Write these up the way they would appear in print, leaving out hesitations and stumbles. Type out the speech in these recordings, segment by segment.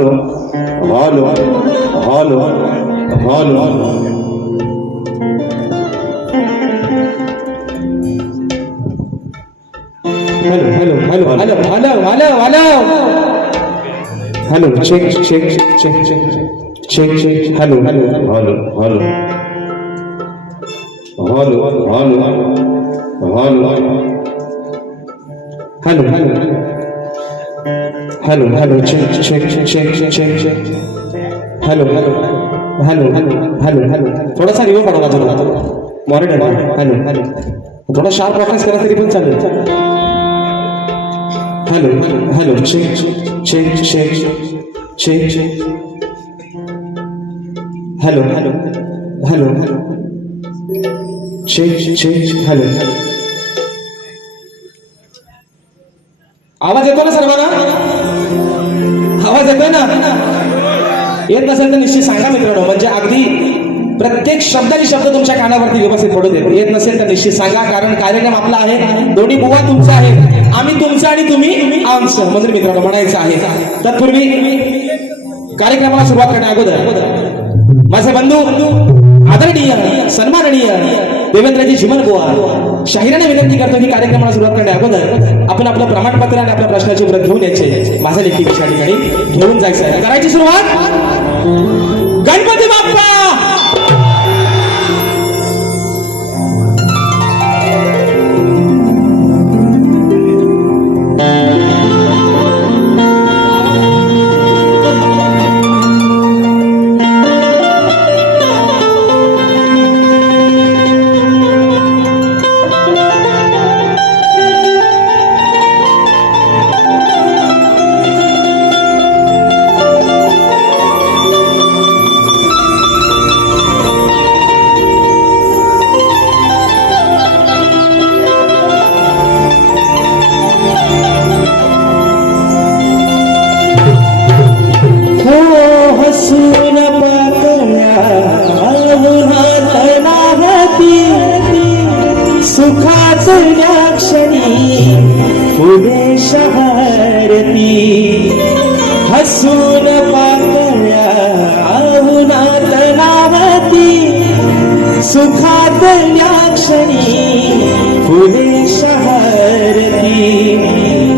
Hello hello hello hello hello hello hello hello hello hello hello check check check check check check hello hello hello hello hello hello hello hello hello hello hello check check check check check hello hello hello hello hello थोडासा review पडवा थोडा monitor hello hello थोडा sharp practice करा तरी पण चालेल hello hello check check check check check hello hello hello check check hello आवाज येतो ना सर्वांना आवाज येतोय ना येत नसेल तर निश्चित सांगा मित्रांनो म्हणजे अगदी प्रत्येक शब्दाची शब्द तुमच्या कानावरती व्यवस्थित पडू देत येत नसेल तर निश्चित सांगा कारण कार्यक्रम आपला आहे दोन्ही बुवा तुमचा आहे आम्ही तुमचं आणि तुम्ही आमचं म्हणजे मित्रांनो म्हणायचं आहे तत्पूर्वी कार्यक्रमाला सुरुवात करण्या अगोदर माझे बंधू आदरणीय सन्माननीय देवेंद्रजी चिमन बुवा शाहिराने विनंती करतो की कार्यक्रमाला सुरुवात करण्या अगोदर आपण आपलं प्रमाणपत्र आणि आपल्या प्रश्नाची प्रत घेऊन यायचे माझ्या देखील त्या ठिकाणी घेऊन जायचं आहे करायची सुरुवात गणपती बाप्पा हसून पाकळ्या उन्हात नाहती सुखाच या क्षणी पुढे शहरती हसून पाकळ्या उन्हात नाहती सुखात या क्षणी पुढे शहरती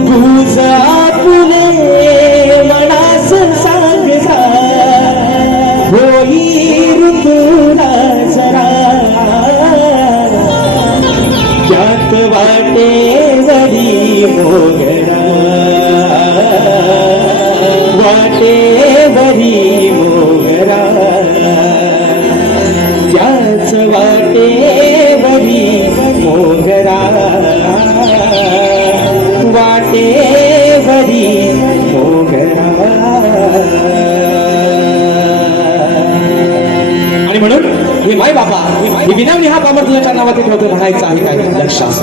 तुझ आपुले मनास सांगता होई ऋतूला जरा त्यात वाटेवरी मोगरा वाटेवरी मोगरा त्याच वाटेवरी मोगरा वाटेवरी मोगरा आणि म्हणून हे माय बाबा ही विनवणी हा पामर तुझ्या चरणावरती ठेवतो म्हणायचं आहे काय लक्षात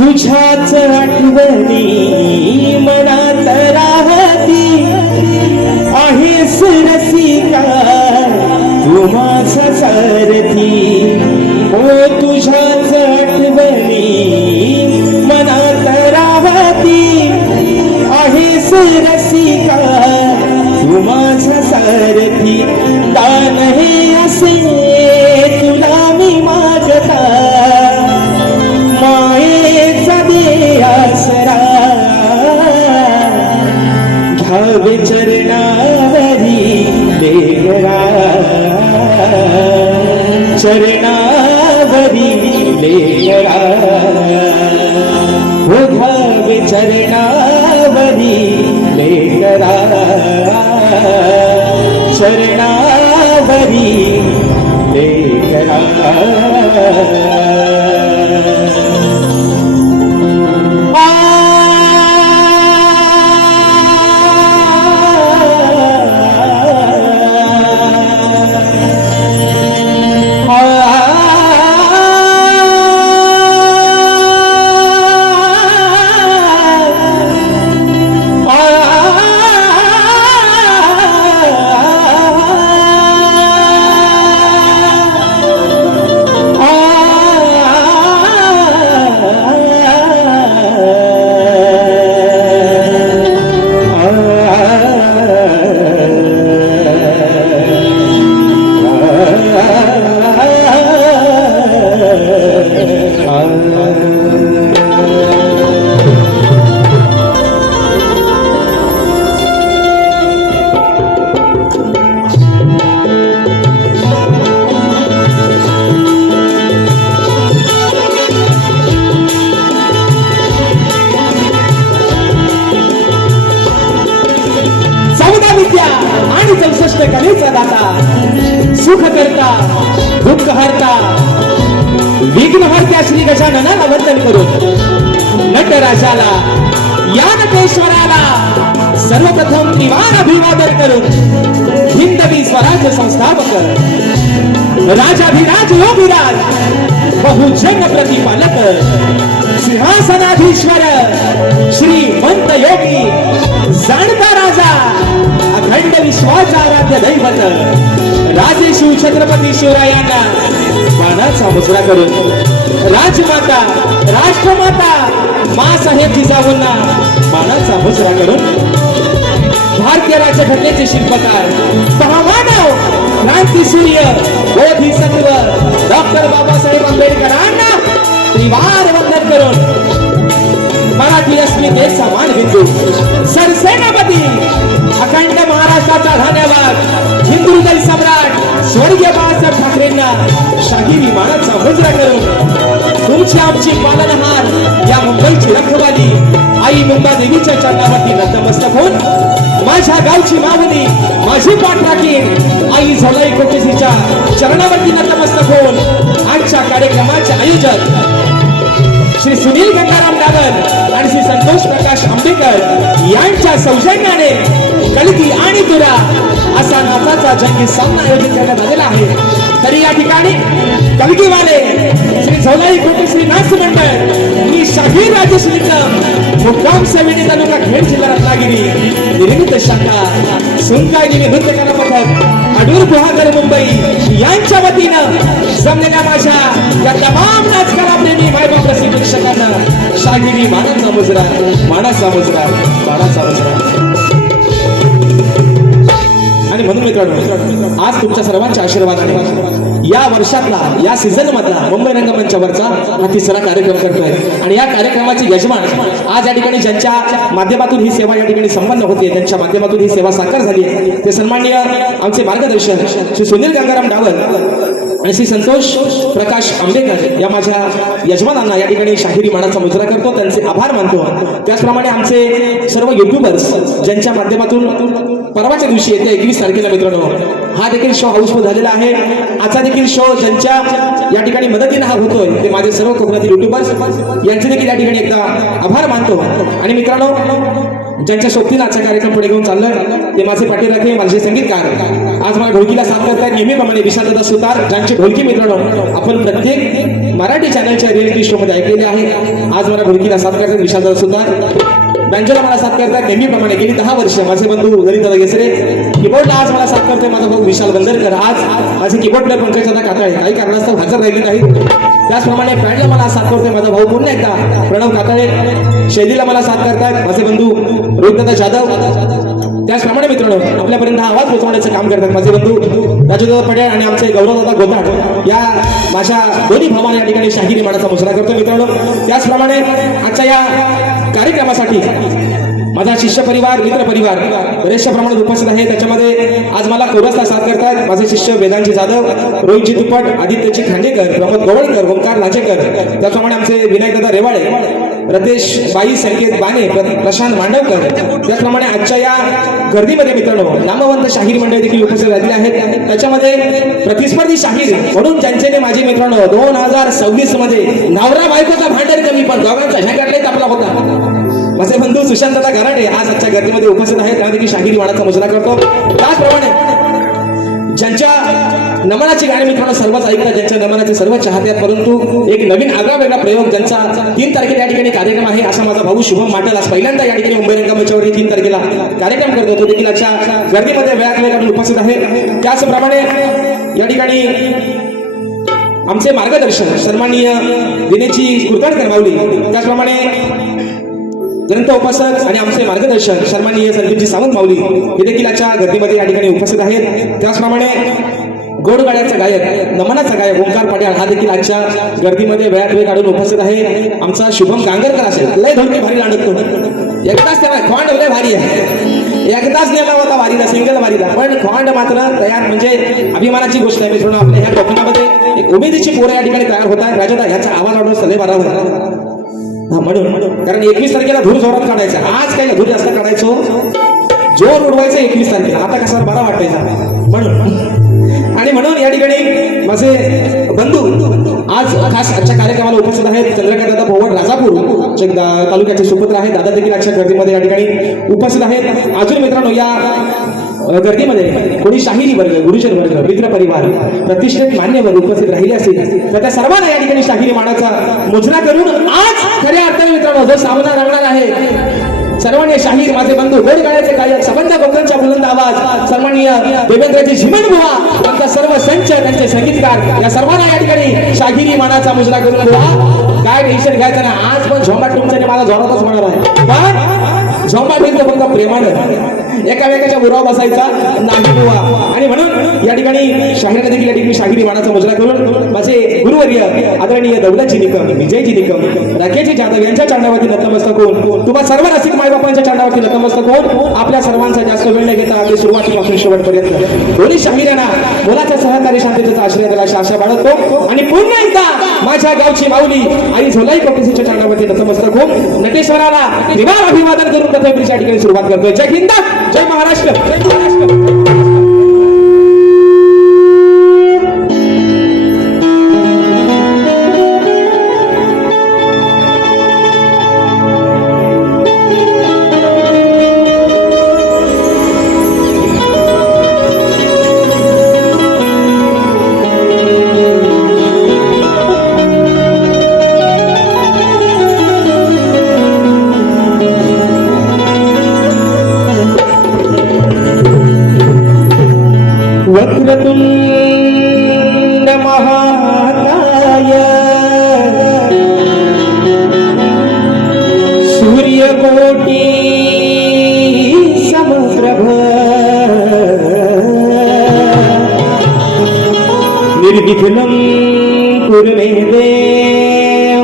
तुझ्याच आठवणी मनात राहती आहेस रसिका तू माझा सारथी ओ तुझ्याच आठवणी मनात राहती आहेस रसिका तू माझा सारथी दान हे असे तुला मी मागता मायेचा दे आसरा घ्यावे चरणावरी लेकरा चरणावरी लेकरा हो घ्यावे चरणावरी लेकरा चरणावरी लेकरा सुख करता दुःख हरता विघ्न हरत्या श्री गजाननाला वंदन करून नटराजाला या नटेश्वराला सर्वप्रथम त्रिवार अभिवादन करून हिंदवी स्वराज्य संस्थापक राजाधिराज योगीराज बहुजन प्रतिपालक सिंहासनाधीश्वर श्रीमंत योगी जाणता राजा अखंड विश्वाचा आराध्य दैवत राजे शिव छत्रपती शिवरायांना मानाचा मुजरा करून राजमाता राष्ट्रमाता मा साहेब जिजाऊंना मानाचा मुजरा करून भारतीय राज्यघटनेचे शिल्पकार महामानव क्रांतीसूर्य बोधिसत्व डॉक्टर बाबासाहेब आंबेडकरांना त्रिवार वंदन करून मराठी अस्मितेचा मानबिंदू सरसेनापती अखंड महाराष्ट्राचा धन्यवाद हिंदुदल सम्राट स्वर्गीय बाळासाहेब ठाकरेंना शाहिरी मानाचा मुजरा करून तुमची आमची पालनहार या मुंबईची रखवाली आई मुंबा देवीच्या चरणावरती नतमस्तक होऊन माझ्या गावची मावली माझी पाठ राखीन आई झोलाई कोटेसीच्या चरणावरती नतमस्तक होऊन आजच्या कार्यक्रमाचे आयोजक श्री सुनील गंगाराम डागर आणि श्री संतोष प्रकाश आंबेकर यांच्या सौजन्याने कलगी आणि तुरा असा नाचाचा जंगी सामना आयोजित करण्यात आलेला आहे. तरी या ठिकाणी कलगीवाले श्री झोलाई कोटेश्री नाच मंडळ मी शाहीर राजेश निकम मुक्काम सेवेनी तालुका खेड जिल्हा रत्नागिरी निर्मित शाखा सुनकायनी नृत्य कला पथक अडूर गुहागर मुंबई यांच्या वतीनं जमलेल्या माझ्या या तमाम नाचकला प्रेमी मायबाप रसिक प्रेक्षकांना शाहिरी मानाचा मुजरा मानाचा मुजरा मानाचा मुजरा. आणि म्हणून मित्रांनो आज तुमच्या सर्वांच्या आशीर्वादाने या वर्षातला या सीझन मधला मुंबई रंगमंचावरचा हा तिसरा कार्यक्रम करतोय आणि या कार्यक्रमाचे यजमान आज या ठिकाणी ज्यांच्या माध्यमातून ही सेवा या ठिकाणी संपन्न होते त्यांच्या माध्यमातून ही सेवा साकार झाली आहे ते सन्माननीय आमचे मार्गदर्शक श्री सुनील गंगाराम डावर आणि श्री संतोष प्रकाश आंबेकर या माझ्या यजमानांना या ठिकाणी शाहिरी मानाचा मुजरा करतो त्यांचे आभार मानतो. त्याचप्रमाणे आमचे सर्व युट्यूबर्स ज्यांच्या माध्यमातून परवाच्या दिवशी येत्या 21 तारखेला मित्रांनो हा देखील शो हाऊसफुल झालेला आहे. आजचा देखील शो ज्यांच्या या ठिकाणी मदतीने हा होतोय ते माझे सर्व कोकणातील युट्यूबर्स यांचे देखील या ठिकाणी एकदा आभार मानतो. आणि मित्रांनो ज्यांच्या सोबतीनं आजचा कार्यक्रम पुढे घेऊन चाललोय ते माझे पाठीराखे माझे संगीतकार आज मला ढोलकीला साथ करतायत नेहमीप्रमाणे विशालदादा सुतार ज्यांची ढोलकी मित्रांनो आपण प्रत्येक मराठी चॅनलच्या रिअलिटी शो मध्ये ऐकलेले आहे. आज मला ढोलकीला साथ करतात विशालदादा सुतार बँजोला मला साथ करतात नेहमीप्रमाणे गेली 10 वर्ष माझे बंधू ललितदादा गेसरे कीबोर्डला आज मला साथ करतोय माझा भाऊ विशाल बंदरकर आज माझे कीबोर्ड प्लेअर पंकजदादा काताळे काही कारणास्तव हजर राहिले नाहीत. त्याचप्रमाणे पॅडला मला साथ करतोय माझा भाऊ पुन्हा एकदा प्रणव काताळे शैलीला मला साथ करतात माझे बंधू रोहितदादा जाधव. त्याचप्रमाणे मित्रांनो आपल्यापर्यंत हा आवाज पोहोचवण्याचं काम करतात माझे बंधू राजूदादा पटेल आणि आमचे गौरवदादा गोताड या माझ्या दोन्ही भावांना या ठिकाणी शाहिरी मानाचा मुजरा करतो मित्रांनो. त्याचप्रमाणे आजच्या या कार्यक्रमासाठी माझा शिष्य परिवार मित्र परिवार बरेचशा प्रमाणात उपस्थित आहे. त्याच्यामध्ये आज मला कोरसला साथ करतात माझे शिष्य वेदांजी जाधव रोहितजी दुप्पट आदित्यजी खांडेकर प्रमोद गोवळकर ओंकार लाचेकर त्याचप्रमाणे आमचे विनायकदादा रेवाळे रतेश बाई संकेत बाने प्रशांत मांडवकर. त्याचप्रमाणे आजच्या या गर्दीमध्ये मित्रांनो नामवंत शाहीर मंडळी देखील उपस्थित झालेले आहेत. त्याच्यामध्ये प्रतिस्पर्धी शाहीर म्हणून ज्यांचे माझे मित्रांनो 2026 मध्ये नवरा बायकोचा भांडण कमी पण दोघांचा ह्या आपला होता माझे बंधू सुशांतदादा गराडे आज आजच्या गर्दीमध्ये उपस्थित आहेत त्यांना देखील शाहिरी मानाचा मुजरा करतो. त्याचप्रमाणे ज्यांच्या नमनाची गाणी मित्रांनो सर्वच ऐकतात ज्यांच्या नमनाचे सर्व चाहते आहेत परंतु एक नवीन आगळा वेगळा प्रयोग ज्यांचा 3 तारखेला या ठिकाणी कार्यक्रम आहे असा माझा भाऊ शुभम माटल आज पहिल्यांदा या ठिकाणी मुंबई रंगमंचावरती 3 तारखेला कार्यक्रम करतो तो देखील आजच्या गर्दीमध्ये वेळात वेळ काढून उपस्थित आहे. त्याचप्रमाणे या ठिकाणी आमचे मार्गदर्शक सन्माननीय दिनेशजी कुरकाडकर माऊली त्याचप्रमाणे ग्रंथ उपासक आणि आमचे मार्गदर्शक सन्माननीय संदीपजी सावंत माऊली हे देखील आजच्या गर्दीमध्ये या ठिकाणी उपस्थित आहेत. त्याचप्रमाणे गोडगाड्याचा गायक नमनाचा गायक ओंकार पाटील हा देखील आजच्या गर्दीमध्ये वेळात वेळ काढून उपस्थित आहे. आमचा शुभम गांगरकर असेल लय ढोलकी भारी लांडतो एकदाच त्याला खोंड लय भारी आहे एकदाच नेला होता वारीला सिंगल वारीला पण खोंड मात्र तयार म्हणजे अभिमानाची गोष्ट आहे मित्रांनो. आपल्या ह्या कोकणामध्ये एक उमेदीची पोरं या ठिकाणी तयार होतात राजादा ह्याचा आवाज वाढवून सलय बरोबर म्हणून कारण 21 तारखेला धूर जोरात काढायचा आज काही धूर जास्त काढायचो जोर उडवायचं 21 तारखेला आता कसा बरा वाटायचा म्हणून आणि म्हणून माझे बंधू आज खास आजच्या कार्यक्रमाला उपस्थित आहेत. चंद्रकांत दादा भोवड राजापूर तालुक्याचे सुपुत्र आहेत. दादा देखील आजच्या गर्दीमध्ये या ठिकाणी उपस्थित आहेत. अजून मित्रांनो या गर्दीमध्ये कोणी शाहिरी वर्ग, गुरुजन वर्ग, मित्र परिवार, प्रतिष्ठित मान्यवर उपस्थित राहिले असतील तर त्या सर्वांना या ठिकाणी शाहिरी मानाचा मुजरा करून आज खऱ्या अर्थाने मित्रांनो जो सामना रंगणार आहे सर्वांनी शाहीर माझे बंधू गोड गाण्याचे गायक सबंध कोकणचा बुलंद आवाज सन्माननीय देवेंद्रजी झिमन बुवा त्यांचा सर्व संच त्यांचे संगीतकार या सर्वांना या ठिकाणी शाहिरी मानाचा मुजरा करून बुवा काय टेन्शन घ्यायचं ना. आज पण झोंबा तुमच्याने मला जोरातच होणार आहे पण झोंबा भेटतो फक्त प्रेमानं एकामेकाच्या बुराव बसायचा नाही बुवा. आणि म्हणून या ठिकाणी शाहिरांना देखील या ठिकाणी शाहिरी मानाचा मुजरा करून माझे गुरुवर्य आदरणीय दौलतजी निकम, विजयजी निकम, राकेशजी जाधव यांच्या चरणावरती नतमस्तक होऊन तुम्हा सर्व रसिक मायबापांच्या चरणावरती नतमस्तक होऊन आपल्या सर्वांचा जास्त वेळ न घेता अगदी सुरुवातीपासून शेवटपर्यंत दोन्ही शाहिरांना मुलाचा सहकारी शांततेचा आश्रय दिला अशी आशा बाळगतो. आणि पुन्हा एकदा माझ्या गावची माऊली आई झोलाई कोटेसीच्या चरणावरती नतमस्तक होऊन नटेश्वराला निवार अभिवादन करून कथेच्या ठिकाणी सुरुवात करतोय. जय हिंद, जय महाराष्ट्र, जय महाराष्ट्र. वक्रतुंड महाकाय सूर्यकोटी समप्रभ निर्विघ्नं कुरु मे देव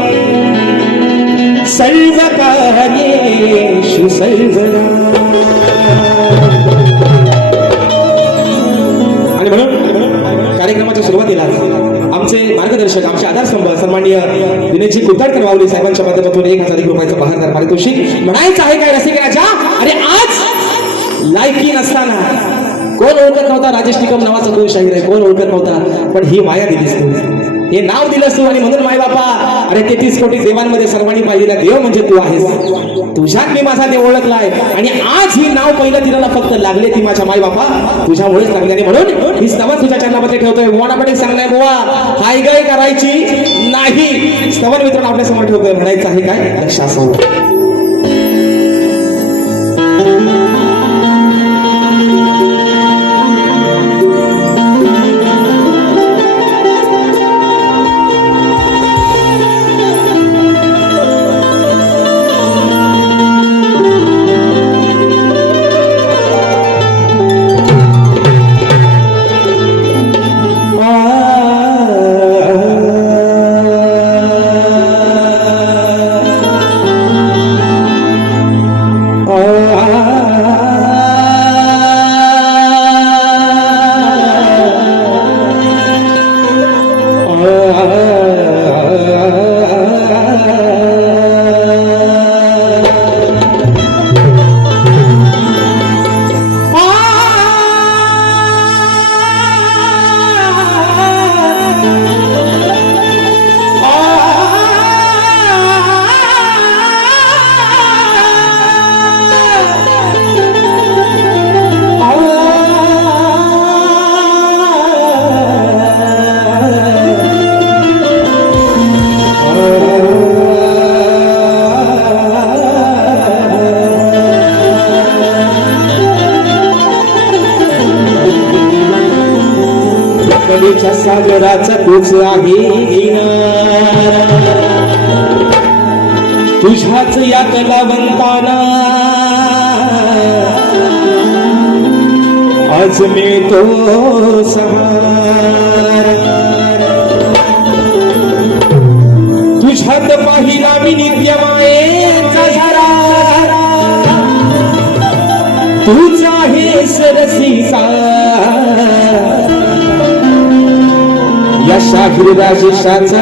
सर्वकार्येषु सर्वदा. आणि म्हणून कार्यक्रमाच्या सुरुवातीला आमचे मार्गदर्शक आमचे आधारस्तंभ सन्माननीय दिनेशजी कुतडकर माऊली साहेबांच्या माध्यमातून 1000 रुपयाचं बहारदार पारितोषिक. म्हणायचं आहे काय रसिकराजा, अरे आज लायकी नसताना कोण ओळखत नव्हता राजेश निकम नावाचा कोण शाहीर आहे, कोण ओळखत नव्हता, पण ही माया दिलीस तू, हे नाव दिलंस तू. आणि म्हणून माय बापा अरे 33 कोटी देवांमध्ये सर्वांनी पाहिलेला देव म्हणजे तू आहेस. तुझ्यात मी माझा देव ओळखलाय आणि आज ही नाव पहिलं दिलेला फक्त लागले ती माझ्या माय बापा तुझ्यामुळेच लागली. आणि म्हणून ही स्तवन तुझ्या चरणामध्ये ठेवतोय. मोनापटे सांगलाय बुवा हाय गाय करायची नाही. स्तवन मित्रांनो आपल्या समोर ठेवतोय. म्हणायचं आहे काय लक्षात. सागराचा तूच आहे तुझ्याच या कलावंताना आज मिळतो सहार. तुझ्यात पाहिला मी नित्य मायेचा झरा तूच आहेस रसिका या शाहीर राजेशाचा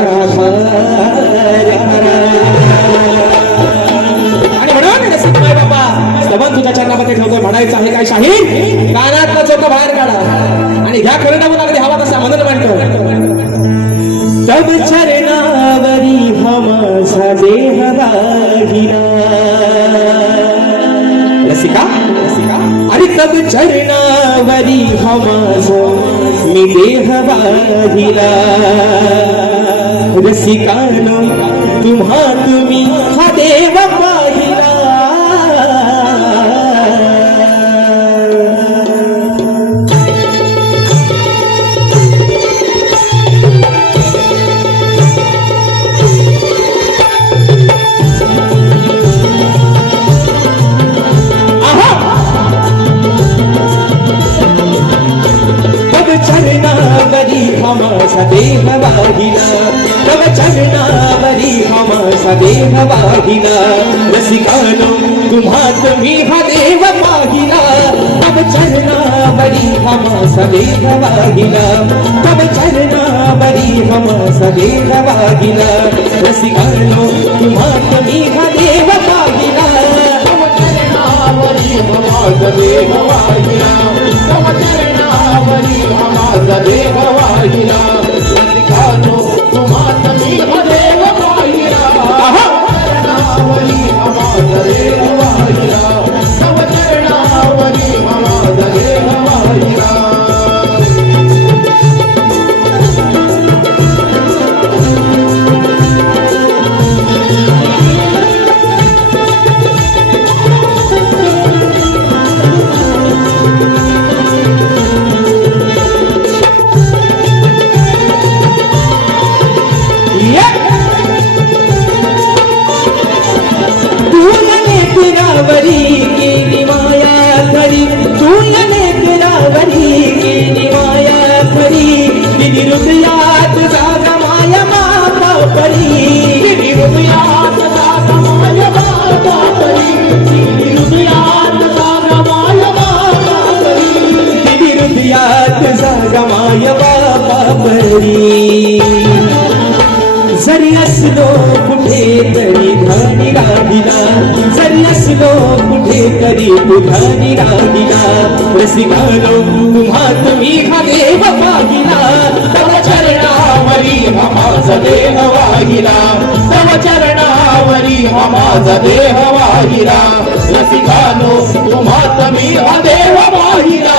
आणि म्हणून रसिक माय बाबा स्तवन तुझ्या चरणामध्ये ठेवतोय. म्हणायचं आहे काय शाहीर कानातला चोख बाहेर काढा आणि घ्या खरडावून अगदी हवा तसा म्हणून म्हणतो पद चरणावरी हा माझा मी देह वाहिला रसिकानो तुम्हा तुम्ही हा देव पाहिला चरणावरी हम सदेह वाहिला तव चरणावरी हम सदेह वाहिला रसिकानो तुम्हा तुम्ही हा देव पाहिला तव चरणावरी हम सदेह वाहिला तव चरणावरी हम सदेह वाहिला रसिकानो तुम्हा तुम्ही हा देव पाहिला तव चरणावरी हम सदेह वाहिला तव चरणावरी माझा देह वाहिला रसिकानो तुम्हा तुम्ही हा देव पाहिला चरणावरी माझा देह वाहिला तव चरणावरी माझा देह वाहिला वरी केली माया खरी तुझ्याने तेरावरी केली माया खरी दिली हृदयात जागा माया माता परी दिली हृदयात जागा माया माता परी दिली हृदयात जागा माया माता परी दिली हृदयात जागा माया बाबा परी जरी असलो कुठे तरी धानी राहिला जरी असलो कुठे तरी धानी राहिला रसिकानो तुम्हा तुम्ही हा देव पाहिला तव चरणावरी हा माझा देह वाहिला तव चरणावरी हा माझा देह वाहिला रसिकानो तुम्हा तुम्ही हा देव वाहिला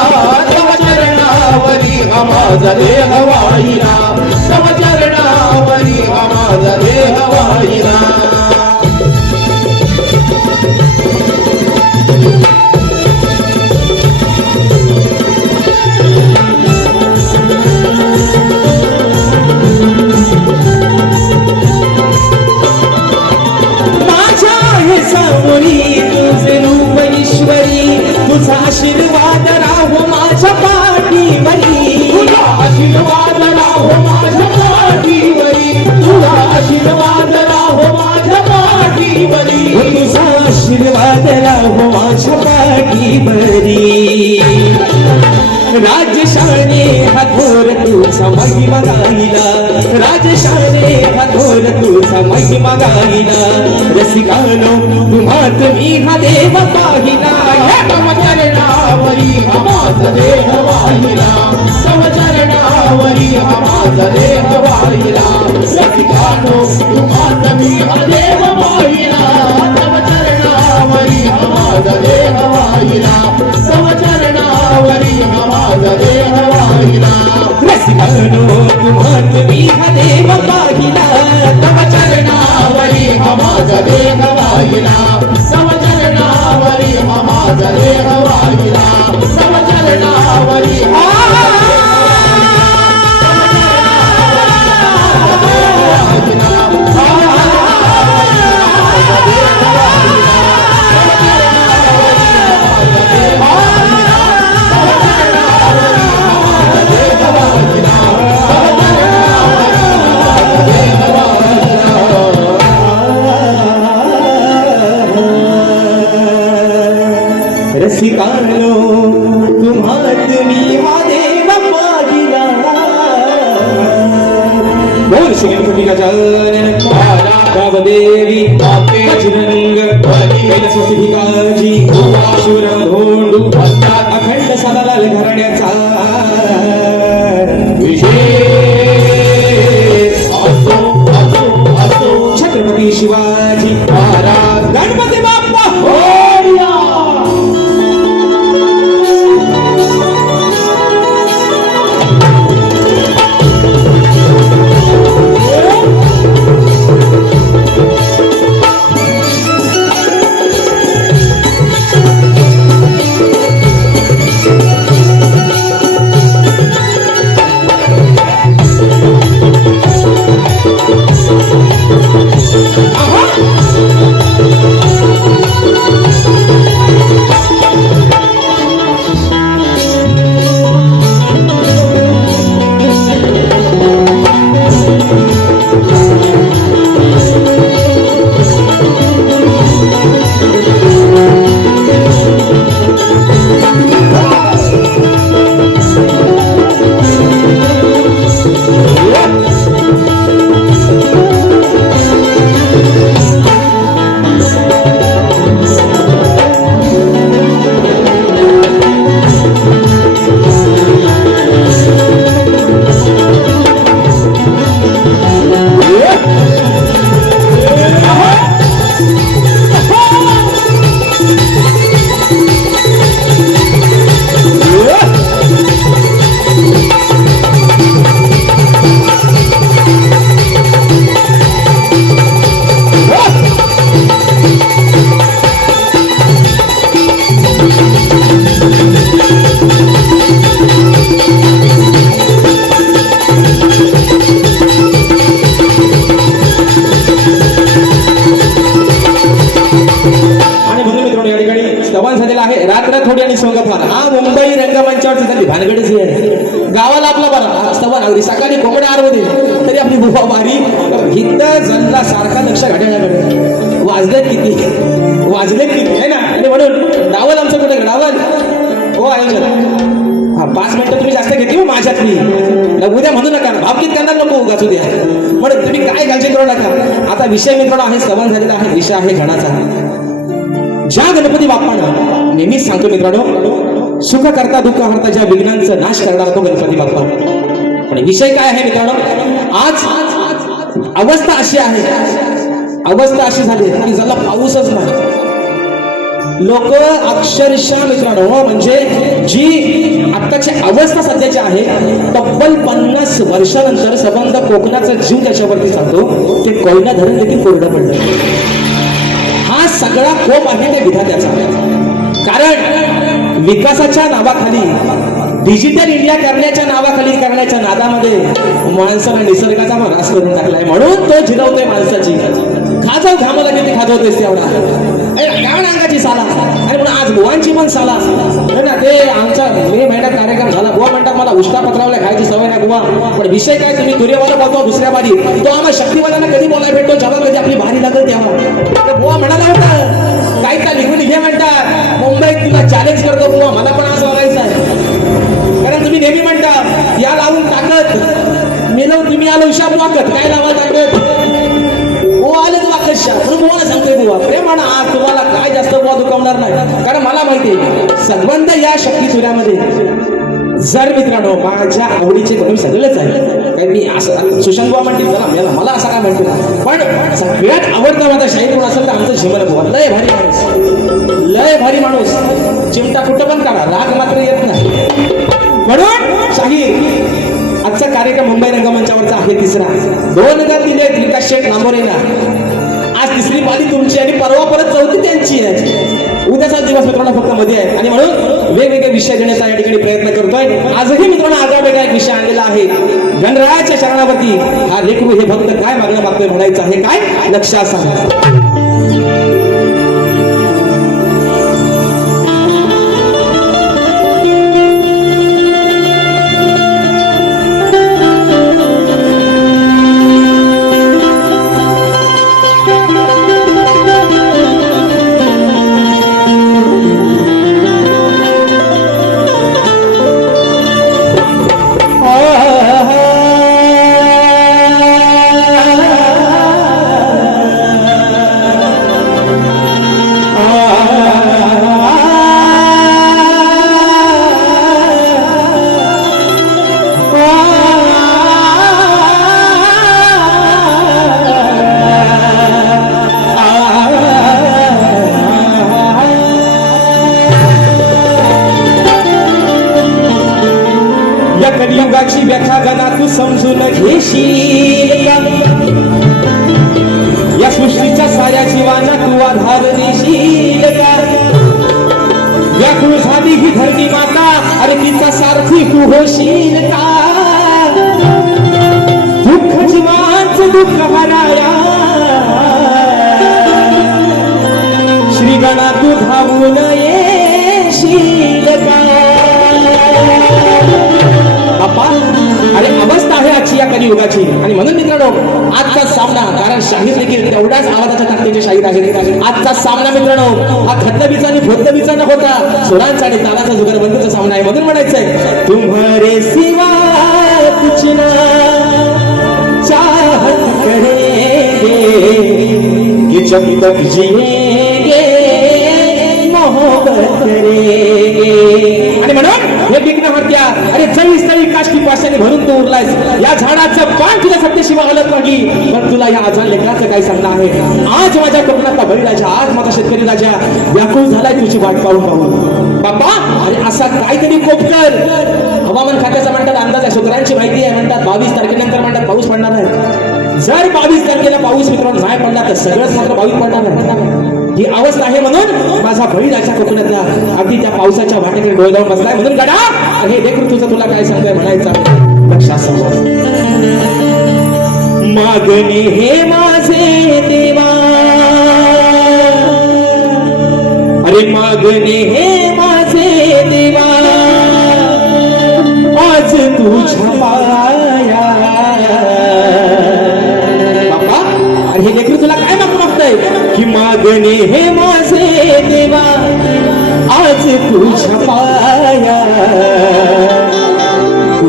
तव चरणावरी हा माझा देह वाहिला तव चरणावरी हा माझा देह वाहिला माझ्या हे सामोरी तुझे रूप ईश्वरी तुझा आशीर्वाद राहो माझ्या पाठीवरी तुझा आशीर्वाद राहो माझ्या पाठीवरी तुझा आशीर्वाद राहो माझ्या पाठीवरी तुझा आशीर्वाद राहो माझ्या पाठीवरी राजशाने हथोर तुझा महिमा गाईला राजशाने हथोर तुझा महिमा गाईला रसिकानो तुम्हा तुम्ही हा देव पाहिला तव चरणावरी हा माझा देह वाहिला तव चरणावरी हा माझा देह वाहिला रसिकानो तुम्हा तुम्ही हा देव पाहिला तव चरणावरी हा माझा देह वाहिला तव चरणावरी हा माझा देह वाहिला रसिकानो तुम्हा तुम्ही हा देव पाहिला तव चरणावरी हा माझा देह वाहिला तव चरणावरी हा माझा देह वाहिला तव चरणावरी रसिकानो तुम्हा तुम्ही हा देव पाहिला बोल श्री गणपती गजानन देवी बजरंग कैलासवासी शिवर धोंडू अखंड सादालाल घराण्याचा छत्रपती शिवाजी महाराज गणपती बाप्पा लागली, सकाळी कोंबड्या आरवते तरी आपली बुवा बारी हिथं जनला सारखा लक्ष घड्याळाकडे वाजले किती आहे ना. आणि म्हणून डावल आमचं कुठे डावल हो आयोजन हा 5 मिनिटं तुम्ही जास्त घेतली हो माझ्यातली उद्या म्हणू नका भावकीत करणार नको उगाच उद्या म्हणून तुम्ही काय काळजी करू नका. आता विषय मित्रांनो आहे सवन झालेला आहे, विषय आहे घणाचा. ज्या गणपती बाप्पानं नेहमीच सांगतो मित्रांनो सुख करता दुःख हरता ज्या विघ्नांचा नाश करणारा तो गणपती बाप्पा. पण विषय काय आहे मित्रांनो, आज अवस्था अशी आहे, अवस्था अशी झाली की ज्याला पाऊसच नाही. लोक अक्षरशः मित्रांनो म्हणजे जी आत्ताची अवस्था सध्याची आहे तब्बल 50 वर्षानंतर संबंध कोकणाचा जीव त्याच्यावरती चालतो, ते कोयना धरण देखील कोरडं पडलं. हा सगळा कोप आहे त्या विधात्याचा. कारण विकासाच्या नावाखाली डिजिटल इंडिया करण्याच्या नादामध्ये माणसाला निसर्गाचा ऱ्हास करून टाकलाय. म्हणून तो झिरवतोय माणसाची खाजाव घामाला किती खाजवतेस तेवढा गाण अंगाची साला. आणि म्हणून आज बुवांची पण साला ना. ते आमचा मे महिन्यात कार्यक्रम झाला, बुवा म्हणतात मला उष्टा पत्रावल्या खायची सवय नाही बुवा. पण विषय काय, तुम्ही तुरेवाला बोलतो दुसऱ्या बारी, तो आम्हाला शक्तिवालांना कधी बोलायला भेटतो जेव्हा कधी आपली भारी लागेल तेव्हा. बुवा म्हणाला होता काय का लिहून घे म्हणतात मुंबईत तुला चॅलेंज करतो बुवा, मला पण आज बोलायचं आहे. कारण तुम्ही नेहमी म्हणता या लावून ताकद मेलो तुम्ही आलो हिशाब वाकत काय लावा ताकद हो आलं वाकशा म्हणून बुवाला सांगतोय बुवा प्रेमानं आज तुम्हाला काय जास्त बुवा दुखवणार नाही. कारण मला माहिती आहे संबंध या शक्ती सूर्यामध्ये जर मित्रांनो माझ्या आवडीचे कोणी सगळेच आहे. काही मी असं सुशांत बुवा म्हणते मला असं काय म्हणते, पण सगळ्यात आवडता माझा शाहीर कोण असेल तर आमचं झिमल बुवा. लय भारी माणूस, लय भारी माणूस. चिमटा कुठं पण काढा राग मात्र येत नाही. म्हणून शाहीर आजचा कार्यक्रम मुंबई रंगमंचावरचा आहे तिसरा. 2 गात दिले विकास शेठ लांबोरेला. आज तिसरी पाली तुमची आणि परवा परत 4थी त्यांची आहे. उद्याचा दिवस मित्रांनो फक्त मध्ये आहे आणि म्हणून वेगवेगळे विषय देण्याचा या ठिकाणी प्रयत्न करतोय. आजही मित्रांनो आगळा वेगळा एक विषय आणलेला आहे. गणरायाच्या शरणावरती हा लेकरू हे भक्त काय मागणं मागतोय म्हणायचं आहे काय लक्षात सांगा. कलियुगाची व्याख्या गणा तू समजून घेशील का, या सृष्टीच्या साऱ्या जीवांना तू आधार देशील का. व्याकुळ झाली ही धरती माता अरे तिचा सारथी तू होशील का. दुःख जीवांचं दुःख हराया श्री गणा तू धावून येशील का. अरे अवस्था आहे आजची या कलियुगाची. आणि म्हणून मित्रांनो आजचा सामना, कारण शाहीर देखील तेवढ्याच आवाजाच्या ताकदीचे शाहीर आहेत. आजचा सामना मित्रांनो हा खतबीचा आणि भोतबीचा न होता सुरांचा आणि तालाचा जुगलबंदीचा सामना आहे. म्हणून म्हणायचंय तुम्हारे सिवा कुछ ना चाहत करेंगे कि जब तक जिएंगे मोहब्बत करेंगे. आणि म्हणून हे विघ्न हत्या अरे चवीस तरी काष्टी पाशाने भरून तू उरलायस. या झाडाचं पान तुला सत्यशिवा हलत नाही, पण तुला या आजार लेकराचं काय सांगणं आहे. आज माझ्या कोकणातला बळीराजा, आज माझा शेतकरी राजा व्याकुळ झालाय तुझी वाट पाहून पाहून. बाप्पा अरे असा काहीतरी कोपकर. हवामान खात्याचा म्हणतात अंदाज आहे, सूत्रांची माहिती आहे, म्हणतात 22 तारखेनंतर म्हणतात पाऊस पडणार आहे. जर 22 तारखेला पाऊस मित्रांनो नाही पडला तर सगळंच मात्र 22 पडणार आहे. ही अवस्था आहे. म्हणून माझा बळीराजा कोकणातला अगदी त्या पावसाच्या वाटेकडे डोळे जाऊन बसलाय. म्हणून गडा हे देखील तुझं तुला काय सांगतोय म्हणायचं लक्षात समज. मागणे हे माझे देवा अरे मागणे हे माझे देवा आज तुझ्या पाया मागणे हे माझे देवा आज तुझ्या पाया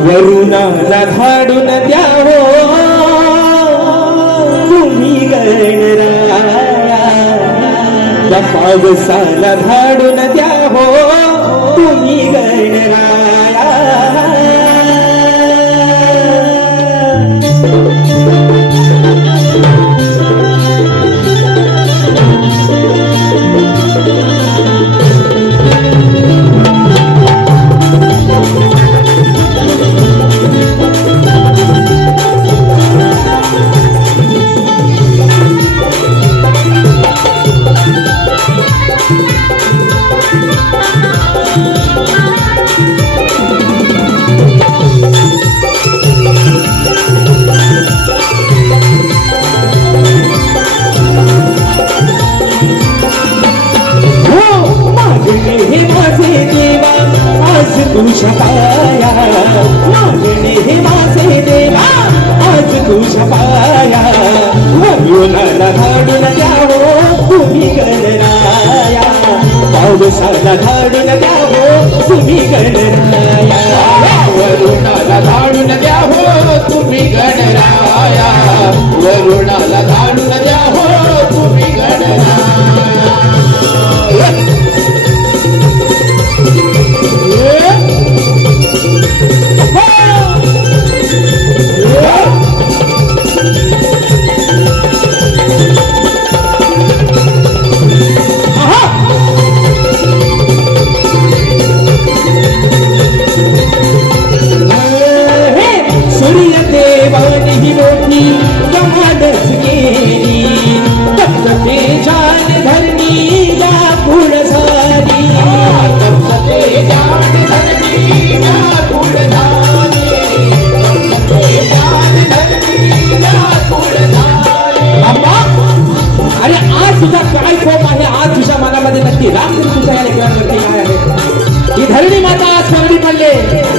वरुणाला धाडून द्यावो तुम्ही गणराया त्या पावसाला धाडून द्यावो तुम्ही गणराया तुझ्या पाया मागणे हे माझे देवा आज तुझ्या पाया वरुणाला धाडून द्यावो तुम्ही गणराया पावसाला धाडून द्यावो तुम्ही गणराया वरुणाला धाडून द्यावो तुम्ही गणराया वरुणाला धाडून द्यावो तुम्ही गणराया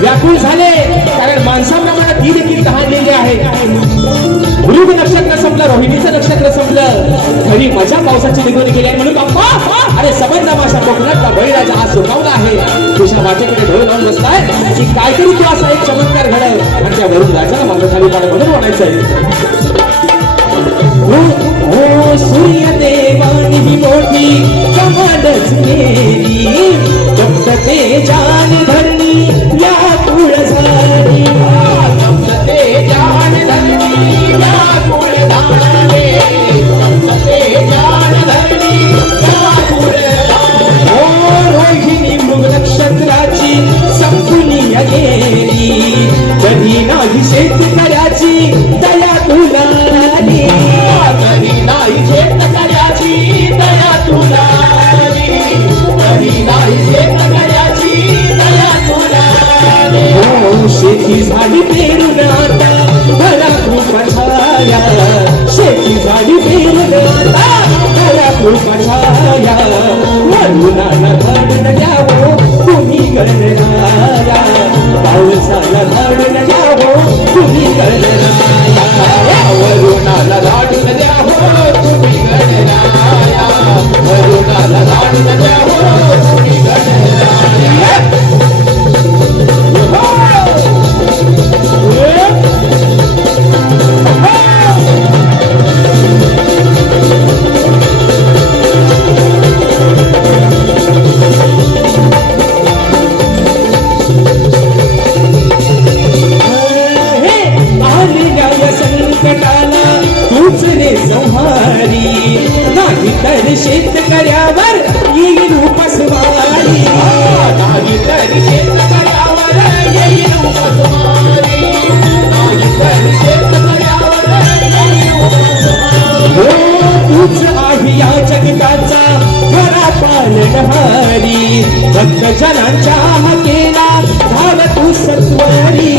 व्याकुळ झाले कारण माणसाप्रमाणे ती देखील तहानलेली आहे मृग नक्षत्र संपलं रोहिणीचं नक्षत्र संपलं घरी मजा पावसाची निघून गेली आहे म्हणून बाप्पा अरे सबंध माझ्या कोकणातला बळीराजा आज सुकावला आहे तुझ्या वाटेकडे ढोल लावून बसलाय की काहीतरी तू असा एक चमत्कार घडव आणि त्या वरून राजाला मात्र खाली पाडा म्हणून म्हणायचं ओ सूर्यदेवानी ही मोठी कमालच केली फक्त ते जान धरणी या कुळ झाली फक्त ते जान धरणी या कुळ झाली फक्त ते जान धरणी या कुळ झाली ओ रोहिणी मृग नक्षत्राची संपुली गेली कधी नाही शेतकऱ्याची दया तुला कधी नाही शेतकऱ्याची दया तुला कधी नाही शेतकऱ्याची दया तुला शेती झाली पेरून आता भला खूप छाया शेती झाली पेरून आता भला खूप छाया वरुणाला धाडून द्यावो तुम्ही गणराया पावसाला धाडून द्यावो तुम्ही गणराया वरुणाला धाडून द्यावो तुम्ही गणराया वरुणाला धाडून द्यावो तुम्ही गणराया शेतकऱ्यावर येईल उपसवारी नाही तरी शेतकऱ्यावर येईल उपसवारी नाही तरी शेतकऱ्यावर येईल उपसवारी तूच आहे या जगताचा खरा पालनहारी भक्त जनांच्या हाकेला धाव तू सत्वरी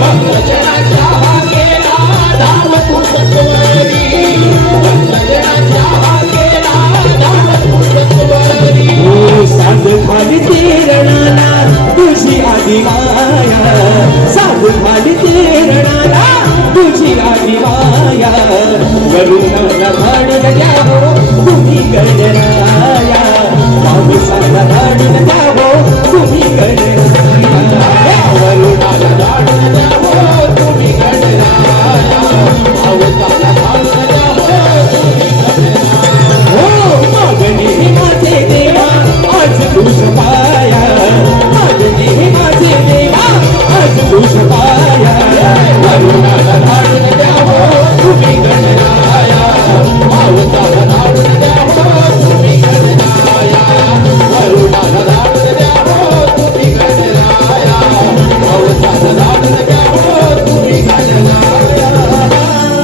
भक्त जनांच्या हाकेला धाव तू सत्वरी भक्त जनांच्या हाकेला धाव तू सत्वरी साध खाली तेरणाला तुझी आधी माया साध खाली तेरणाला तुझी आधी माया वरुणाला धाडून द्यावो तुम्ही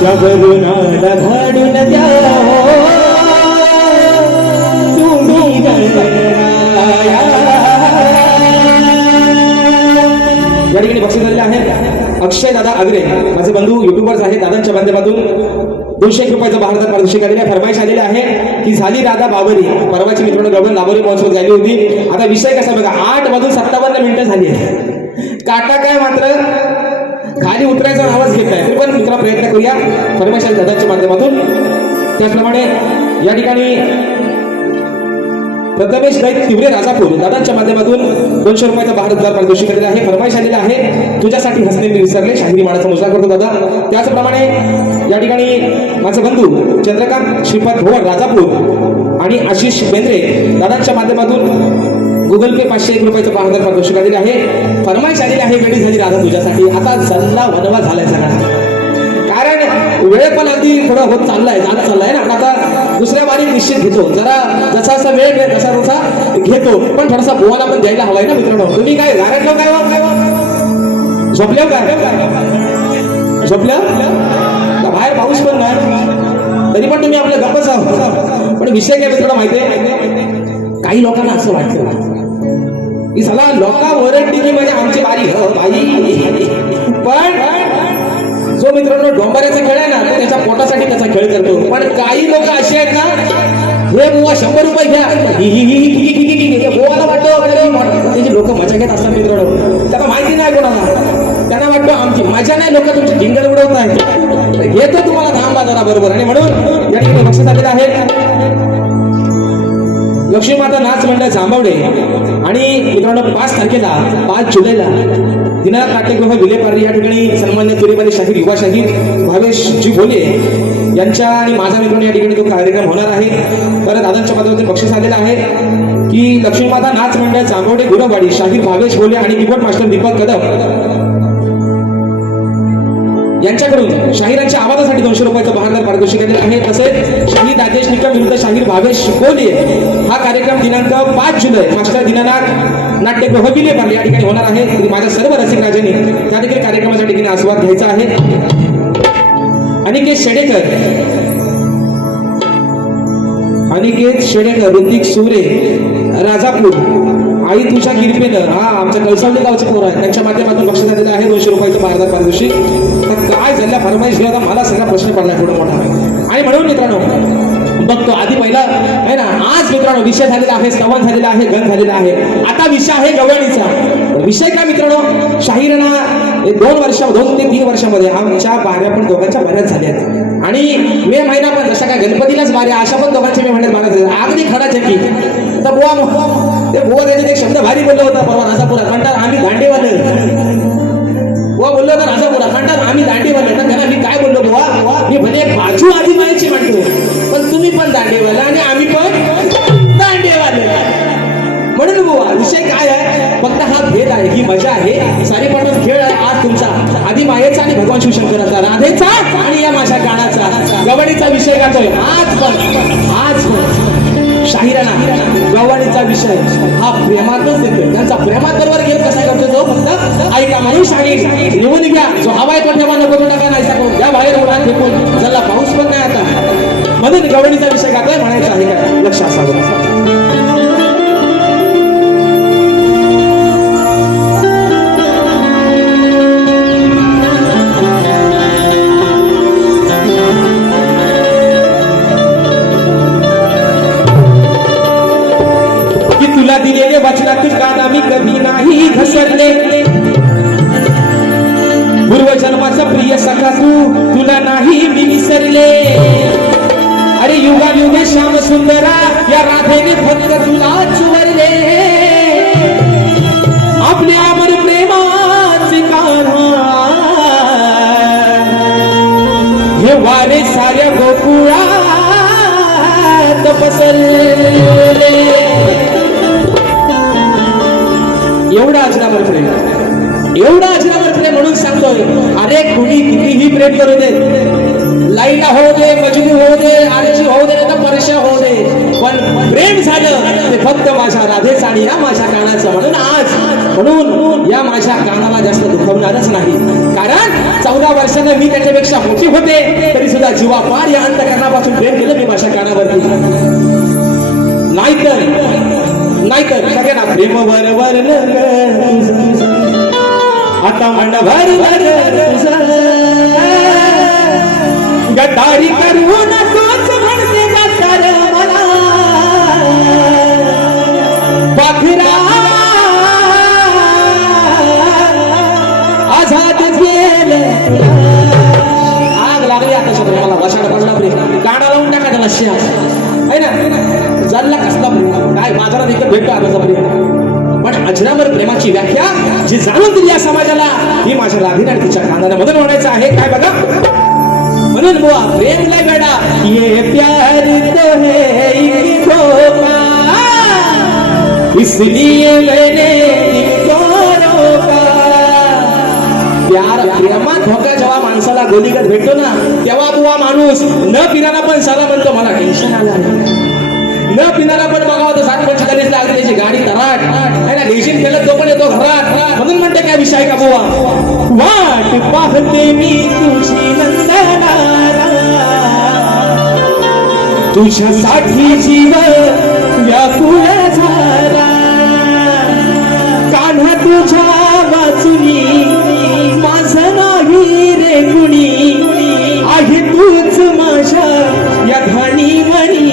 माझ्यावरून आला धाडून द्या तुम्ही गणराया. या ठिकाणी बक्षीस झालेले आहे अक्षय दादा आगरे, माझे बंधू युट्यूबर्स आहेत. दादांच्या माध्यमातून 201 रुपयाचं भारतात पारितोषिक आलेले आहे. फरमाईश आलेली आहे की झाली राधा बाबरी. परवाची मित्रांनो गगन लाबोरी महोत्सव झाली होती. आता विषय कसा बघा, 8:57 झाली आहे. काटा काय मात्र खाली उतरायचा आवाज घेत आहे. तरी पण मित्र प्रयत्न करूया फरमाईश आली दादांच्या माध्यमातून. त्याचप्रमाणे या ठिकाणी प्रथमेश दैत तिवरे राजापूर दादांच्या माध्यमातून 200 रुपयाचा भारत पारितोषिक आलेला आहे. फरमाईश आलेला आहे तुझ्यासाठी हसणे मी विसरले, शाहिरी मानाचा मुजरा करतो दादा. त्याचप्रमाणे या ठिकाणी माझे बंधू चंद्रकांत श्रीपाद भोवर राजापूर आणि आशिष बेंद्रे दादांच्या माध्यमातून गुगल पे 501 रुपयाचा भारत पारितोषिक आलेला आहे. फरमाईश आलेली आहे वेळी झाली राधा तुझ्यासाठी. आता सल्ला वनवा झालाय सगळा, कारण वेळ पण अगदी थोडा होत चाललाय, जात चाललाय ना. आता दुसऱ्या बारी निश्चित घेतो, जरा जसा वेळ मिळेल तसा घेतो, पण थोडासा बोवाला पण द्यायला हवाय ना मित्रांनो. तुम्ही काय गारटलो काय झोपल्या काय झोपल्या बाहेर पाऊस पण नाही तरी पण तुम्ही आपल्या गप्पच आहोत. पण विषय काय मित्रांनो माहितीये, काही लोकांना असं वाटतं की चला लोका ओरडली की म्हणजे आमची बारी बाई. पण जो मित्रांनो डोंबऱ्याचा खेळ आहे ना तो त्याच्या पोटासाठी त्याचा खेळ करतो. पण काही लोक असे आहेत ना, हे बुवा 100 रुपये घ्या बोवाला वाटतो त्याची लोक मजा घेत असतात मित्रांनो. त्यांना माहिती नाही कोणाला, त्यांना वाटतं आमची मजा नाही, लोक तुमची ढिंगल उडवत आहे. घेतो तुम्हाला थांबा जरा बरोबर. आणि म्हणून या ठिकाणी लक्षात आलेलं आहे लक्ष्मी माता नाच मंडळ जांभवडे आणि मित्रांनो 5 तारखेला 5 जुलैला दिनानाथ नाट्यगृह विलेपार्ली या ठिकाणी सन्मान्य तुरेबारी शाहीर युवा शाहीर भावेशजी भोले यांच्या आणि माझा मित्रांनो या ठिकाणी तो कार्यक्रम होणार आहे. तर दादांच्या माध्यमातून बक्षीस आलेलं आहे की लक्ष्मी माता नाच मंडळ जांभवडे गुरववाडी शाहीर भावेश भोले आणि कीबोर्ड मास्टर दीपक कदम यांच्याकडून शाहिरांच्या आवाजासाठी 200 रुपयाचं भारत पारितोषिक आलेलं आहे. तसेच शाहीर राजेश निकम विरुद्ध शाहीर भावेश कोले हा कार्यक्रम दिनांक 5 जुलै मास्टर दिनानाथ नाट्यगृह विलेपार्ली या ठिकाणी होणार आहे. तरी माझ्या सर्व रसिक राजांनी त्या देखील कार्यक्रमाच्या ठिकाणी आस्वाद घ्यायचा आहे. अनिकेत शेडेकर ऋतिक सुरे राजापूर आई तुझ्या किरपेनं हा आमच्या कळसावली गावचे पोर आहे, त्यांच्या माध्यमातून बक्षीस आलेलं आहे 200 रुपयाचं भारत पारितोषिक. तर काय झालं फरमाईश घेऊन मला सगळा प्रश्न पडला थोडा मोठा. आणि म्हणून मित्रांनो बघतो आधी पहिला आहे ना, आज मित्रांनो विषय झालेला आहे, स्तवन झालेला आहे, गण झालेला आहे. आता विषय आहे गवळणीचा. विषय काय मित्रांनो, शाहीरांना 2 ते 3 वर्षामध्ये आमच्या बाऱ्या पण दोघांच्या बऱ्याच झाल्यात. आणि मे महिना पण जशा काय गणपतीलाच बाऱ्या अशा पण दोघांच्या मे महिन्यात बाऱ्या झाल्या. अगदी खडा चक्की. तर बुवा त्याच्यात एक शब्द भारी बोलला होता परवा राजापुरात, म्हणतात आम्ही दांडेवाले. बुवा बोललो होता राजापुरात, म्हणतात आम्ही दांडेवाले. तर त्यांना मी काय बोललो, बुवा मी भले बाजू आधी मायाची म्हणतो, पण तुम्ही पण दांडेवाले आणि आम्ही पण दांडेवाले. म्हणून बुवा विषय काय आहे, फक्त हा भेद आहे, ही मजा आहे, सारीपाठाचा खेळ आहे आज तुमचा. आधी मायेचा आणि भगवान शिवशंकराचा, राधेचा आणि या माझ्या गाण्याचा गवळीचा विषय गातोय आज पण. शाहिरांना गवळीचा विषय हा प्रेमातच देतोय, त्यांचा प्रेमाबरोबर गेम कसा करतो तो फक्त ऐका. म्हणून शाहीर निवडून घ्या, जो हवाय तो ठेवा, नको तो टाका, नाहीसा करून त्या बाहेर उडा फेकून, ज्याला पाऊस पण नाही आता. म्हणून गवळीचा विषय गातोय म्हणायचं आहे का, लक्ष असावं. तुला दिलेले वचनात काना मी कधी नाही घसरले, पूर्वजन्माचा प्रिय सखा तुला नाही मी विसरले. अरे युगे श्याम सुंदरा या राधेने फक्त तुला चुवरले. आपल्या अमर प्रेमाचे कान्हा हे वारे साऱ्या गोकुळात पसरले. एवढा अजरामर प्रेम, एवढा अजरामर प्रेम. म्हणून सांगतोय, अरे कुणी कितीही प्रेम करू दे, लाईला होऊ दे, मजनू होऊ दे, आरची होऊ दे, परशा होऊ दे, पण प्रेम झालं ते फक्त माझ्या राधेचं आणि या माझ्या कानाचं. म्हणून या माझ्या कानाला जास्त दुखवणारच नाही. कारण 14 वर्षानं मी त्याच्यापेक्षा मोठी होते तरी सुद्धा जीवापार या अंतकरणापासून प्रेम केलं मी माझ्या कानावरती. नाहीतर सगळ्यांना प्रेम वर आता म्हण भर गद्दारी करू नकोच म्हणते गद्दार मला पाखरा आझाद गेलं. आग लागली आता प्रेमाला वशाड पडला प्रेम गाडा लावून टाका त्याला शिया आहे ना. जल्ला कसला प्रेम काय बाजारात एकच भेटतो आगाचा प्रेम. पण अजरामर प्रेमाची व्याख्या जी जाणून दिली या समाजाला ही माझ्या राधीने आणि तिच्या कानाला मदत म्हणायचं आहे. काय बघा म्हणून बुवा प्रेम नाही बेडा ये प्यार तो है एक धोखा इसलिए मैंने तुमको रोका. प्रेमात धोका जेव्हा माणसाला गोलीगत भेटतो ना तेव्हा बुवा माणूस न पिणारा पण साला म्हणतो मला टेन्शन आलं आहे. न पिणारा पण बघावं तर 60-65 लागली त्याची गाडी तराट आहे ना. घेशील केलं तो पण येतो घरात. म्हणून म्हणते काय विषय का बुवा वाट पाहते मी तुझी नंदनाला तुझ्यासाठी जीव व्याकुळ झाला. कान्हा तुझ्या वाचुनी माझं नाही रे कुणी आहे तूच माझ्या या घाणी मणी.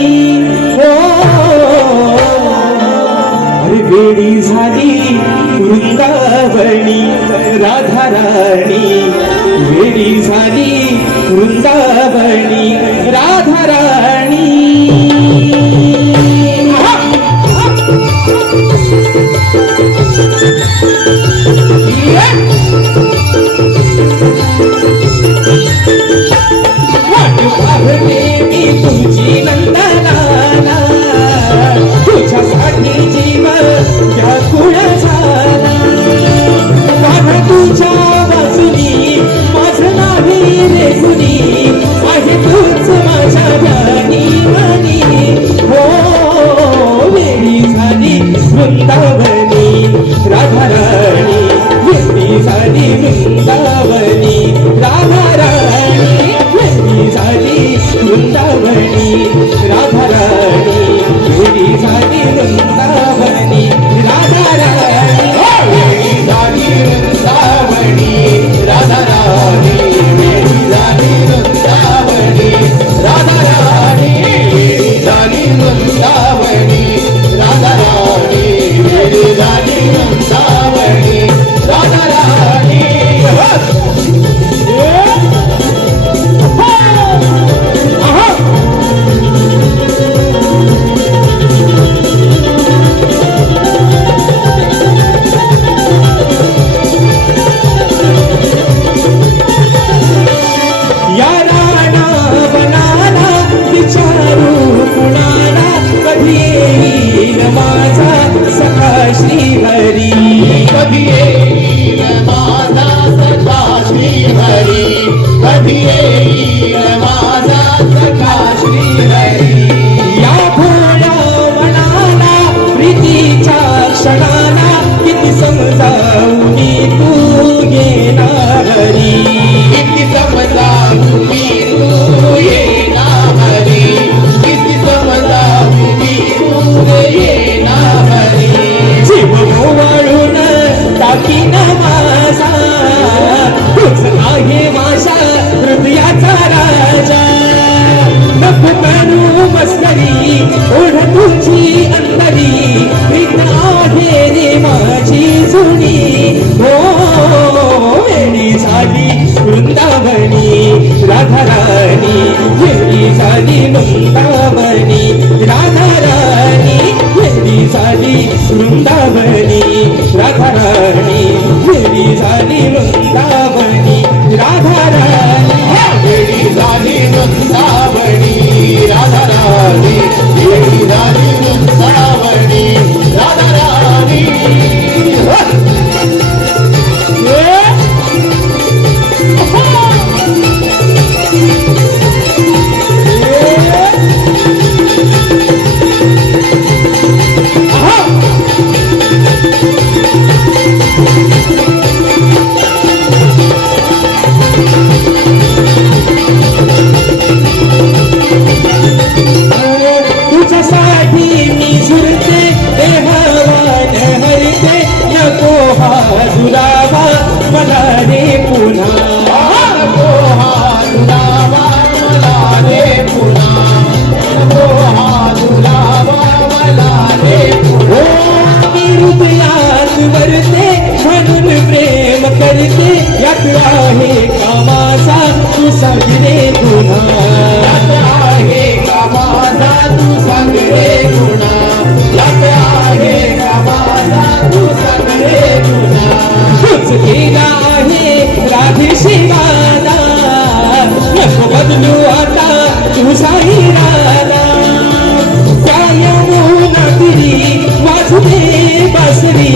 अरे वेडी झाली वृंदावनी राधा राणी वेडी झाली वृंदावनी राधा राणी. मी तुझी नंदनाला तुझ्यासाठी जीव व्याकुळ झाला. कान्हा तुझ्या वाचुनी माझं नाही रे कुणी आहे तूच माझ्या ध्यानी मनी. हो वेडी झाली वृंदावनी राधा राणी वेडी झाली वृंदावनी राधा राणी वेडी झाली वृंदावनी राधा राणी वेडी झाली वृंदावनी राधा राणी वेडी झाली वृंदावनी राधा राणी वेडी झाली वृंदावनी राधा राणी वेडी झाली वृंदावनी राधा राणी वेडी झाली वृंदावनी राधा राणी. सांग रे पुन्हा यात आहे का माझा तू सांग रे गुणा यात आहे का माझा तू सांग रे गुणा तूच केला आहे राधेशी वादा नको बदलू आता तुझा इरादा त्या यमुना तिरी वाजू दे बासरी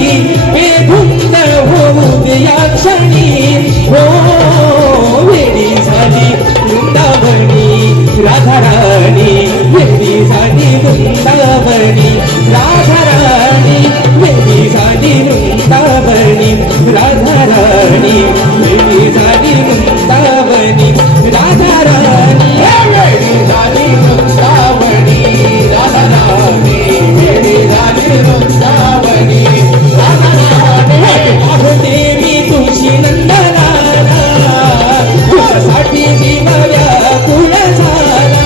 बेधुंद होऊ दे या क्षणी हो वेडी झाली वृंदावनी राधा राणी वेडी झाली वृंदावनी राधा राणी वेडी झाली वृंदावनी राधा राणी वेडी झाली वृंदावनी राधा राणी वेडी झाली वृंदावनी राधा राणी वेडी झाली वृंदावनी राधा राणी पाहते मी तुझी नंदलाला तुझ्यासाठी जीव व्याकुळ झाला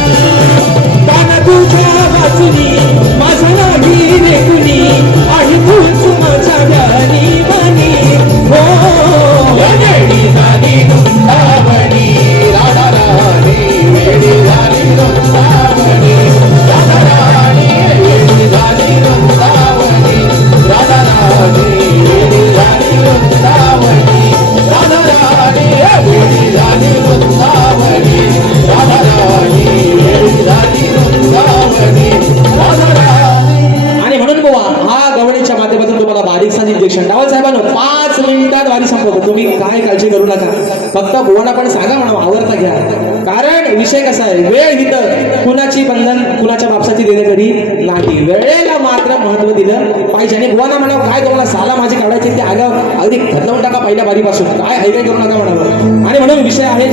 कान तुझ्या वाचुनी माझा नाही रे कुणी आणि तूच माझ्या व्यानी बनी हो वेडी झाली वृंदावनी राधा राणी वेडी झाली वृंदावनी राधा राणी वेडी झाली वृंदावनी राधा राणी वेडी झाली वृंदावनी राधा राणी वेडी झाली वृंदावनी राधा राणी वेडी झाली वृंदावनी राधा राणी. आणि म्हणून बुवा हा गवळीच्या माध्यमातून तुम्हाला बारीकसा इंजेक्शन रावल साहेबांनो 5 मिनिटात वारी संपवतो तुम्ही काय काळजी करू नका फक्त बुवाला पण सांगा म्हणून आवडता घ्या कारण विषय कसा आहे वेळ इथं कुणाची बंधन कुणाच्या बापसाची देणेकरी नाही वेळेला मात्र महत्व दिलं पाहिजे आणि बुवाना म्हणावं काय तुम्हाला साला माझी काढायची ते आलं अगदी खतलावून टाका पहिल्या बारीपासून काय हायवे करू नका म्हणावं आणि म्हणून विषय आहे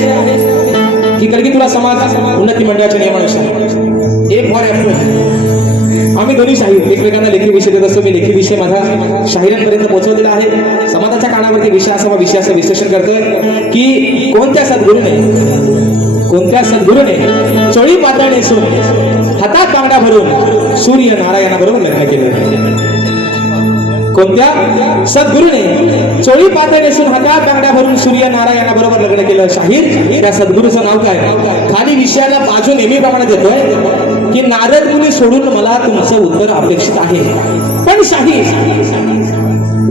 की कलगी तुला समाज उन्नती मंडळाच्या नियमानुसार एक फॉर आम्ही दोन्ही शाहीर एकमेकांना लेखी विषय देत असतो मी लेखी विषय माझा शाहिरांपर्यंत पोहोचवलेला आहे समाजाच्या कानावरती विषयाचं विश्लेषण करतोय की कोणत्या सद्गुरूने चोळी पातळ नेसून हातात बांगडा भरून सूर्य नारायणाबरोबर लग्न केलं कोणत्या सद्गुरूने चोळी पातळ नेसून हातात बांगड्या भरून सूर्य नारायणाबरोबर लग्न केलं शाहीर त्या सद्गुरूचं नाव काय खाली विषयाला बाजू नेहमीप्रमाणे देतोय की नारद मुनी सोडून मला तुमचं उत्तर अपेक्षित आहे पण शाहीर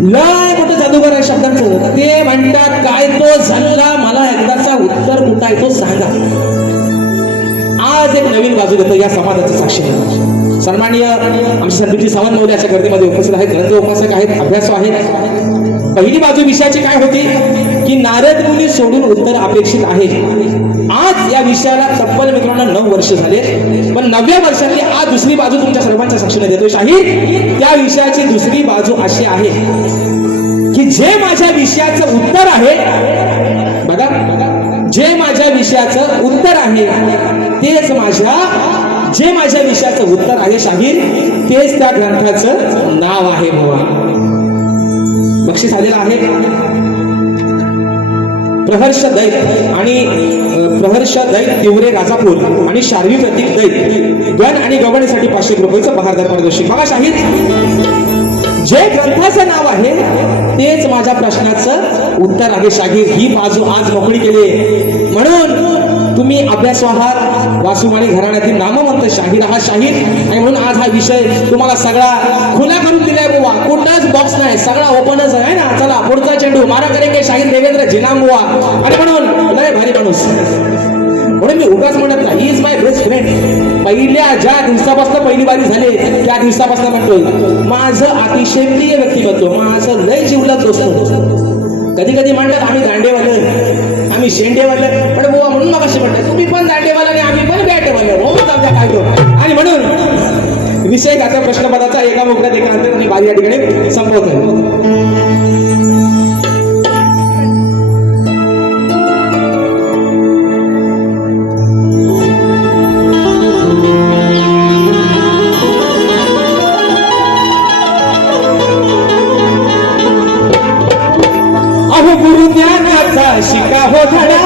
लय मोठं जादूगर आहे शब्दांचं ते म्हणतात काय तो झल्ला मला एकदाचा उत्तर कुठं आहे तो सांगा आज एक नवीन बाजू देतो या समाजाचं साक्षी आहे सन्माननीय आमचे संदीपजी सावंत मौली अशा गर्दीमध्ये उपस्थित आहेत ग्रंथ उपासक आहेत अभ्यासू आहेत पहिली बाजू विषयाची काय होती की नारद मुनी सोडून उत्तर अपेक्षित आहे आज या विषयाला तब्बल मित्रांनो 9 वर्ष झाले पण 9व्या वर्षातली आज दुसरी बाजू तुमच्या सर्वांच्या साक्षीने देतोय शाहीर त्या विषयाची दुसरी बाजू अशी आहे की जे माझ्या विषयाचं उत्तर आहे बघा जे माझ्या विषयाचं उत्तर आहे तेच जे माझ्या विषयाचं उत्तर आहे शाहीर तेच त्या ग्रंथाचं नाव आहे बुवा बक्षीस आलेलं आहे प्रहर्ष दैत तिवरे राजापूर आणि शार्वी प्रतीक दैत गण आणि गवणीसाठी 500 रुपयाचं बहारदार पारितोषिक बघा शाहीर जे ग्रंथाचं नाव आहे तेच माझ्या प्रश्नाचं उत्तर आहे शाहीर ही बाजू आज मोकळी केली म्हणून तुम्ही अभ्यास आहात वासुमाळी घराण्यातील नामवंत शाहीर हा शाहीर आणि म्हणून आज हा विषय तुम्हाला सगळा खुला करून दिलाय बुवा कुठलाच बॉक्स नाही सगळा ओपनच आहे ना चला पुढचा चेंडू मारा करेंगे शाहीर देवेंद्र जिनाम बुवा आणि म्हणून लय भारी माणूस म्हणून मी उगाच म्हणत नाही इज माय बेस्ट फ्रेंड पहिल्या ज्या दिवसापासून पहिली बारी झाली त्या दिवसापासून म्हणतोय माझं अतिशय प्रिय व्यक्तिमत्व माझं लय जीवलग दोस्त कधी कधी म्हणतात आम्ही दांडेवाले आम्ही शेंडेवाले पण बुवा म्हणून मग असे म्हणतात तुम्ही पण दांडेवाला आणि आम्ही पण बॅटेवाले हो आमच्या काय तो आणि म्हणून विषय गाचा प्रश्नपदाचा एका मोकळ्यात एका अंतर आणि बारी या ठिकाणी संपवतोय गुरु ज्ञानाचा शिका हो धडा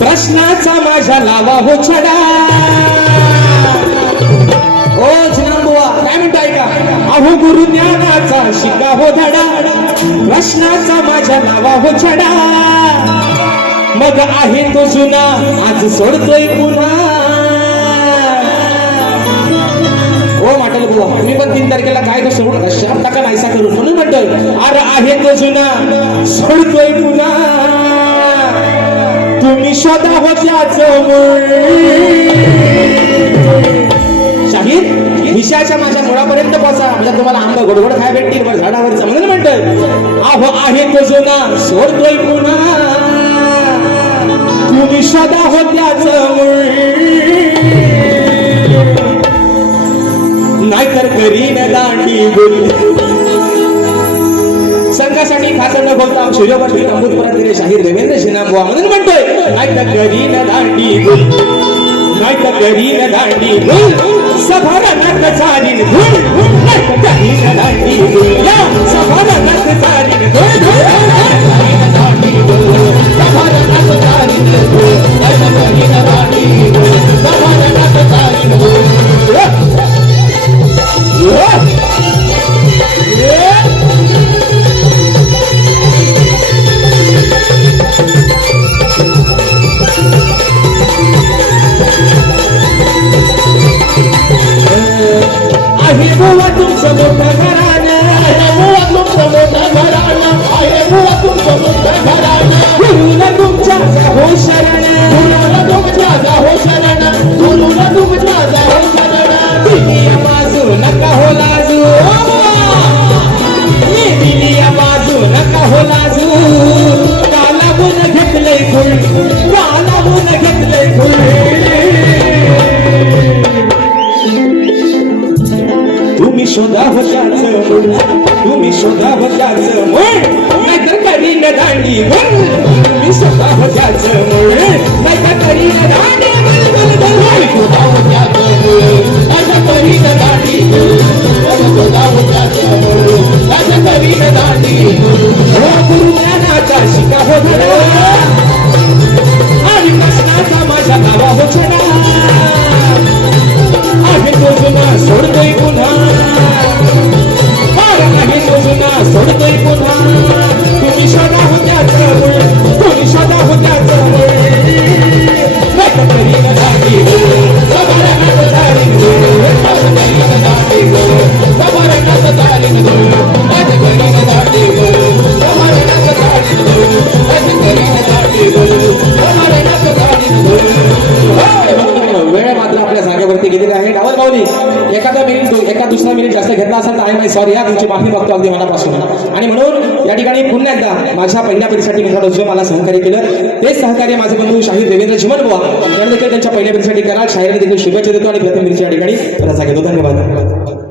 प्रश्नाचा माझ्या लावा हो छडा ओ जिनाम बुवा काय म्हणताय का अहो गुरु ज्ञानाचा ज्ञानाचा शिका हो धडा प्रश्नाचा माझ्या नावा हो छडा मग आहे तो जुना आज सोडतोय पुन्हा हो माटल बुवा तुम्ही पण 3 तारखेला काय तो सोडून शाम टाका नाहीसा करून म्हणून म्हणतोय अरे आहे तो जुना सोडतोय पुन्हा तुम्ही शोधा होत्याचं मूळ शाहीर विषयाच्या माझ्या मुळापर्यंत पोहोचा म्हणजे तुम्हाला आंबा गोडगोड खाय भेटतील बरं झाडावरचं म्हणून म्हणतोय अहो आहे तो जुना सोडतोय पुन्हा तुम्ही शोधा होत्याचं मूळ नाहीतर करीन दांडी बोल संघासाठी खासं न बोलता सूर्यवंशी अमृतपुरात गेले शाहीर देवेंद्र शिनाबुवा म्हणून म्हणतोय नाहीतर करीन दांडी बोल नाहीतर करीन दांडी बोल सभारणात चालीन धूळ नाहीतर करीन दांडी बोल या सभारणात चालीन धूळ दांडी बोल सभारणात चालीन धूळ नाहीतर करीन दांडी बोल सभारणात चालीन धूळ आहे बुवा तुमचं मोठं घराणं आहे बुवा तुमचं मोठं घराणं आहे बुवा तुमचं मोठं घराणं गुरुला तुमच्या हो शरण गुरुला तुमच्या जाहो शरण गुरुला तुमच्या जाहो शरण दिली बाजू नका हो लाजू मी दिली बाजू नका हो लाजू कालावून घेतलंय फुल कालावून घेतलंय फुल तुम्ही शोधा होत्याचं मूळ तुम्ही शोधा होत्याचं मूळ नाहीतर करीन दांडी बोल तुम्ही शोधा होत्याचं मूळ नाहीतर करीन दांडी बोल शोधा होत्याचं मूळ असं करीन दांडी बोल असं शोधा होत्याचं मूळ असं करीन दांडी बोल हो गुरु ज्ञानाचा शिका हो धडा आणि प्रश्नाचा माझ्या नावा हो छडा आहे तो जुना सोडतोय पुन्हा आहे तो जुना सोडतोय पुन्हा तुम्ही शोधा होत्याचं मूळ तुम्ही शोधा होत्याचं मूळ नाहीतर करीन दांडी बोल सभारणात चालीन धूळ असं करीन दांडी बोल सभारणात चालीन धूळ असं करीन दांडी बोल सभारणात चालीन धूळ असं करीन दांडी बोल सभारणात चालीन धूळ वेळ मात्र आपल्या जागेवरती गेलेली आहे डावर गावली एका दुसरा मिनिट जास्त घेतला असेल तर आहे सॉरी या तुमची माफी मागतो अगदी मनापासून आणि म्हणून या ठिकाणी पुन्हा एकदा माझ्या पहिल्या पिढीसाठी मित्रांनो जो मला सहकार्य केलं तेच सहकार्य माझे बंधू शाहीर देवेंद्र चिमनबुवा त्यांना देखील त्यांच्या पहिल्या पिढीसाठी करा शाहीर देखील शुभेच्छा देतो आणि प्रथम पिढीच्या या ठिकाणी रजा घेतो धन्यवाद